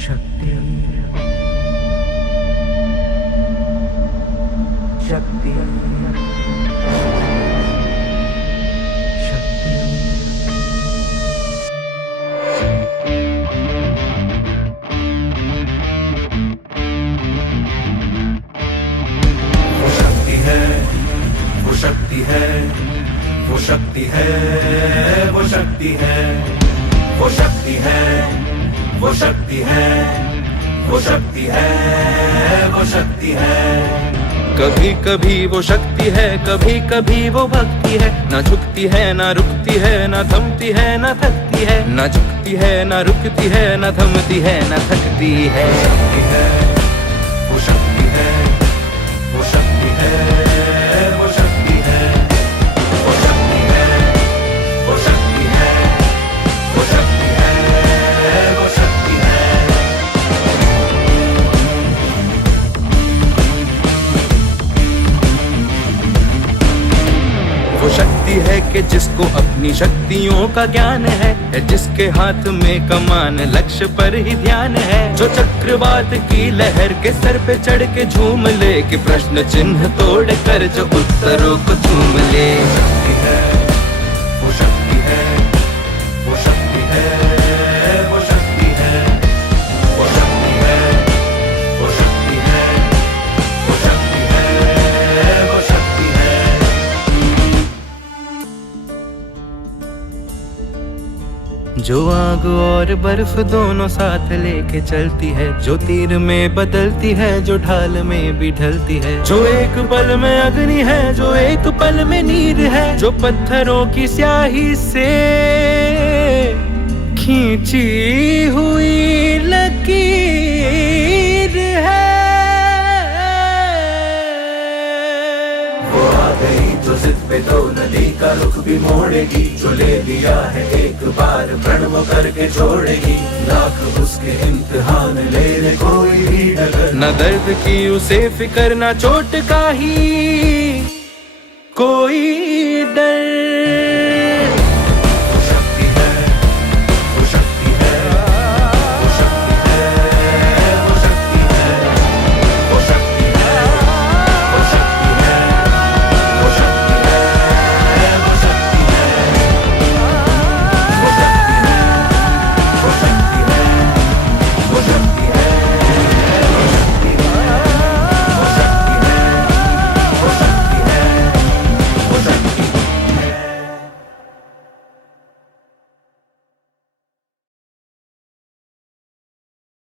शक्ति शक्ति शक्ति वो शक्ति है, वो शक्ति है, वो शक्ति है, वो शक्ति है, वो शक्ति है, वो शक्ति है, वो शक्ति है, वो शक्ति है। कभी कभी वो शक्ति है, कभी कभी वो भक्ति है। ना झुकती है ना रुकती है, ना थमती है ना थकती है। ना झुकती है ना रुकती है, ना थमती है ना थकती है। शक्ति है, वो शक्ति है, वो शक्ति है, वो शक्ति है, वो शक्ति है, वो शक्ति है, वो शक्ति है, वो शक्ति है। वो शक्ति है कि जिसको अपनी शक्तियों का ज्ञान है, जिसके हाथ में कमान लक्ष्य पर ही ध्यान है। जो चक्रवात की लहर के सर पे चढ़ के झूम ले, कि प्रश्न चिन्ह तोड़ कर जो उत्तरों को चूम ले। शक्ति है, वो शक्ति है, वो शक्ति है, वो शक्ति है, वो शक्ति है, वो शक्ति है, वो शक्ति है, वो शक्ति है। जो आग और बर्फ दोनों साथ लेके चलती है, जो तीर में बदलती है, जो ढाल में भी ढलती है। जो एक पल में अग्नि है, जो एक पल में नीर है। जो पत्थरों की स्याही से खींची हुई लकीर है। वो आ गई जो जिद पे तो नदी का रुख भी मोड़ेगी। जो ले लिया है एक बार प्रण वो करके छोड़ेगी। लाख उसके इम्तिहान ले ले कोई भी डगर। न दर्द की उसे फिकर, न चोट का ही कोई डर।